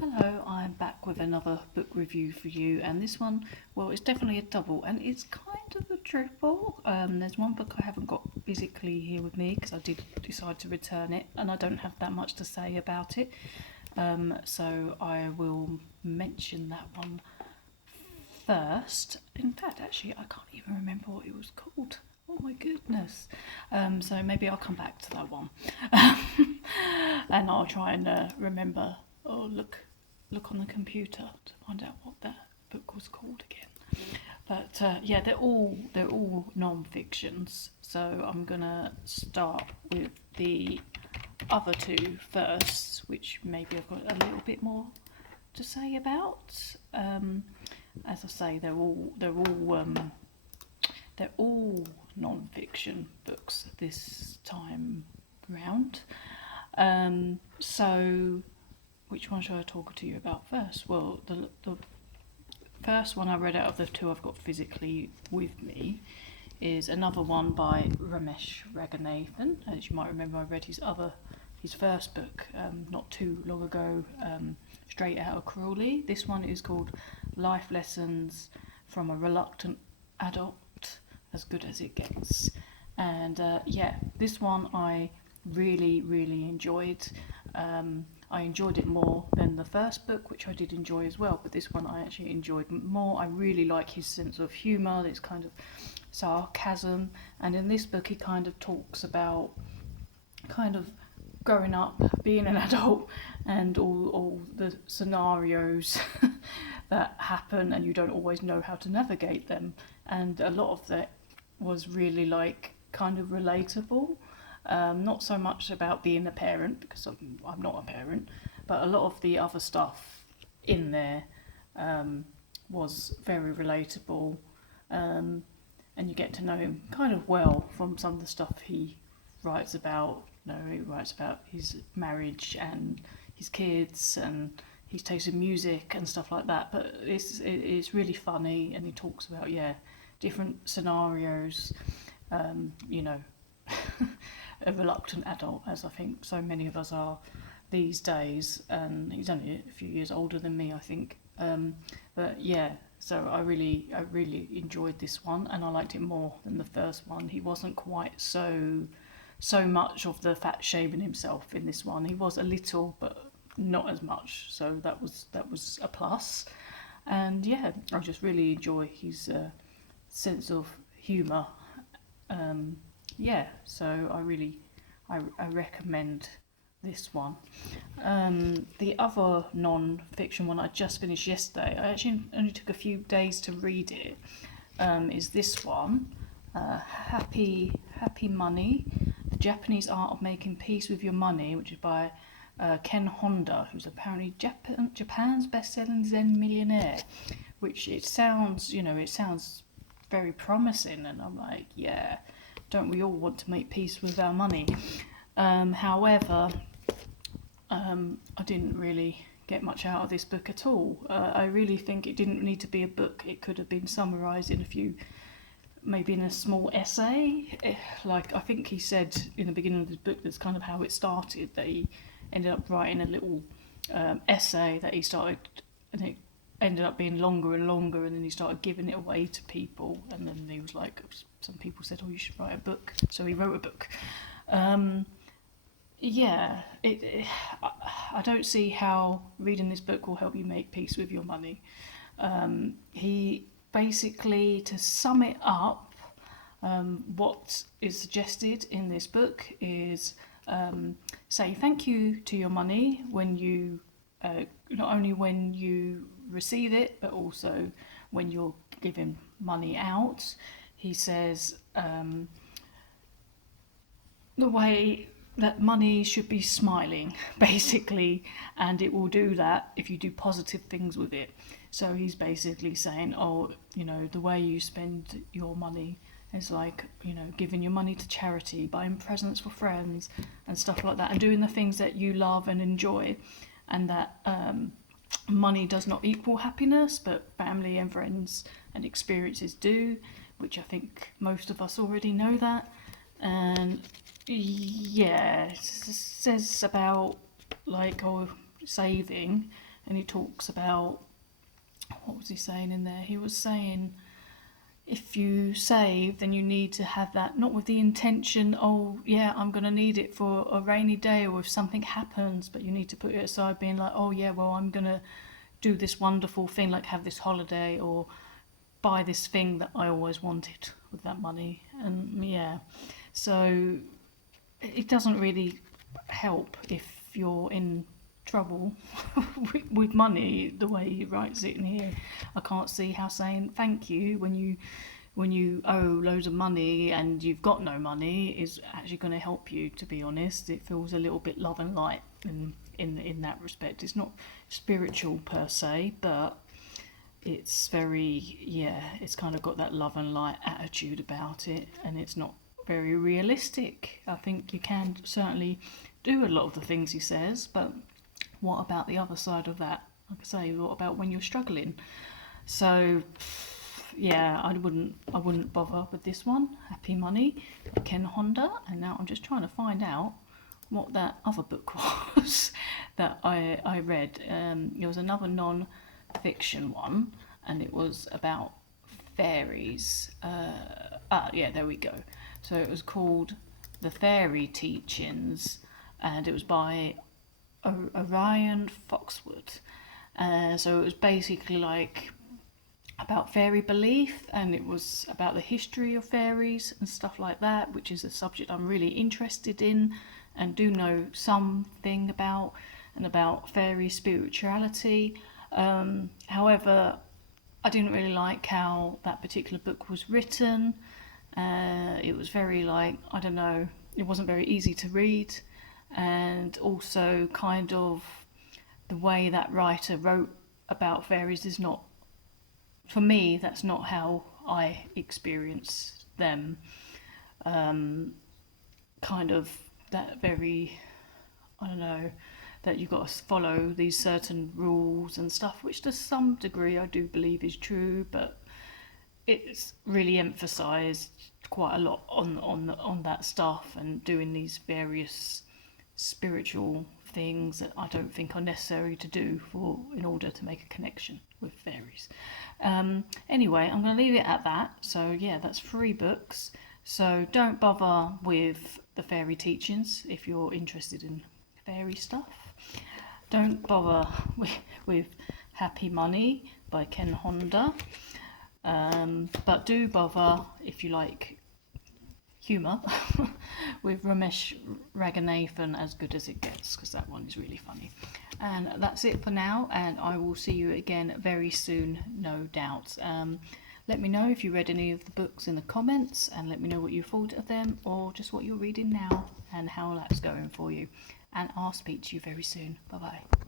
Hello, I'm back with another book review for you, and this one, well, it's definitely a double, and it's kind of a triple. There's one book I haven't got physically here with me because I did decide to return it, and I don't have that much to say about it. So I will mention that one first. In fact, actually, I can't even remember what it was called. Oh my goodness. So maybe I'll come back to that one, and I'll try and remember or look on the computer to find out what that book was called again. But yeah, they're all non-fictions. So I'm gonna start with the other two first, which maybe I've got a little bit more to say about. As I say, they're all non-fiction books this time round. So which one should I talk to you about first? Well, the first one I read out of the two I've got physically with me is another one by Romesh Ranganathan. As you might remember, I read his first book not too long ago, Straight Out of Crawley. This one is called Life Lessons from a Reluctant Adult, as good as it gets. And yeah, this one I really enjoyed. I enjoyed it more than the first book, which I did enjoy as well, but this one I actually enjoyed more. I really like his sense of humour, this kind of sarcasm, and in this book he kind of talks about kind of growing up, being an adult, and all the scenarios that happen, and you don't always know how to navigate them. And a lot of that was really like kind of relatable. Not so much about being a parent, because I'm not a parent, but a lot of the other stuff in there was very relatable, and you get to know him kind of well from some of the stuff he writes about. He writes about his marriage and his kids and his taste in music and stuff like that. But it's really funny, and he talks about different scenarios. You know, a reluctant adult, as I think so many of us are these days. And he's only a few years older than me, I think. But yeah, so I really enjoyed this one, and I liked it more than the first one. He wasn't quite so much of the fat shaming himself in this one. He was a little, but not as much. So that was a plus. And yeah, I just really enjoy his sense of humour. Yeah, so I recommend this one. The other non-fiction one I just finished yesterday, I actually only took a few days to read it, is this one, Happy Money, The Japanese Art of Making Peace with Your Money, which is by Ken Honda, who's apparently Japan's best-selling Zen millionaire, which it sounds very promising, and I'm like, yeah, don't we all want to make peace with our money? However, I didn't really get much out of this book at all. I really think it didn't need to be a book. It could have been summarised in maybe in a small essay. Like, I think he said in the beginning of the book, that's kind of how it started, that he ended up writing a little essay that he started, and it ended up being longer and longer, and then he started giving it away to people, and then he was like, some people said, oh, you should write a book, so he wrote a book. Yeah, I don't see how reading this book will help you make peace with your money. He basically, to sum it up, what is suggested in this book is say thank you to your money when you not only when you receive it, but also when you're giving money out. He says the way that money should be smiling, basically, and it will do that if you do positive things with it. So he's basically saying, the way you spend your money is like, giving your money to charity, buying presents for friends and stuff like that, and doing the things that you love and enjoy, and that money does not equal happiness, but family and friends and experiences do, which I think most of us already know that. And yeah, it says about like saving and he talks about, what was he saying in there? He was saying, if you save, then you need to have that, not with the intention, oh yeah, I'm going to need it for a rainy day or if something happens, but you need to put it aside being like, oh yeah, well, I'm going to do this wonderful thing, like have this holiday or buy this thing that I always wanted with that money. And yeah, so it doesn't really help if you're in trouble with money the way he writes it in here. I can't see how saying thank you when you owe loads of money and you've got no money is actually going to help you, to be honest. It feels a little bit love and light in that respect. It's not spiritual per se, but it's very, yeah, it's kind of got that love and light attitude about it, and it's not very realistic. I think you can certainly do a lot of the things he says, but what about the other side of that? Like I say, what about when you're struggling? So yeah, I wouldn't bother with this one. Happy Money, Ken Honda. And now I'm just trying to find out what that other book was that I read. It was another non-fiction one, and it was about fairies. Yeah, there we go. So it was called The Faery Teachings, and it was by Orion Foxwood. So it was basically like about fairy belief, and it was about the history of fairies and stuff like that, which is a subject I'm really interested in and do know something about, and about fairy spirituality. However, I didn't really like how that particular book was written. It was very, like, I don't know, it wasn't very easy to read, and also kind of the way that writer wrote about fairies is not, for me, that's not how I experience them. Kind of that very, I don't know, that you've got to follow these certain rules and stuff, which to some degree I do believe is true, but it's really emphasised quite a lot on that stuff and doing these various spiritual things that I don't think are necessary to do in order to make a connection with fairies. Anyway, I'm going to leave it at that. So yeah, that's 3 books. So don't bother with the Fairy Teachings if you're interested in fairy stuff. Don't bother with Happy Money by Ken Honda. But do bother, if you like humour, with Romesh Ranganathan, As Good As It Gets, because that one is really funny. And that's it for now, and I will see you again very soon, no doubt. Let me know if you read any of the books in the comments, and let me know what you thought of them, or just what you're reading now and how that's going for you. And I'll speak to you very soon. Bye bye.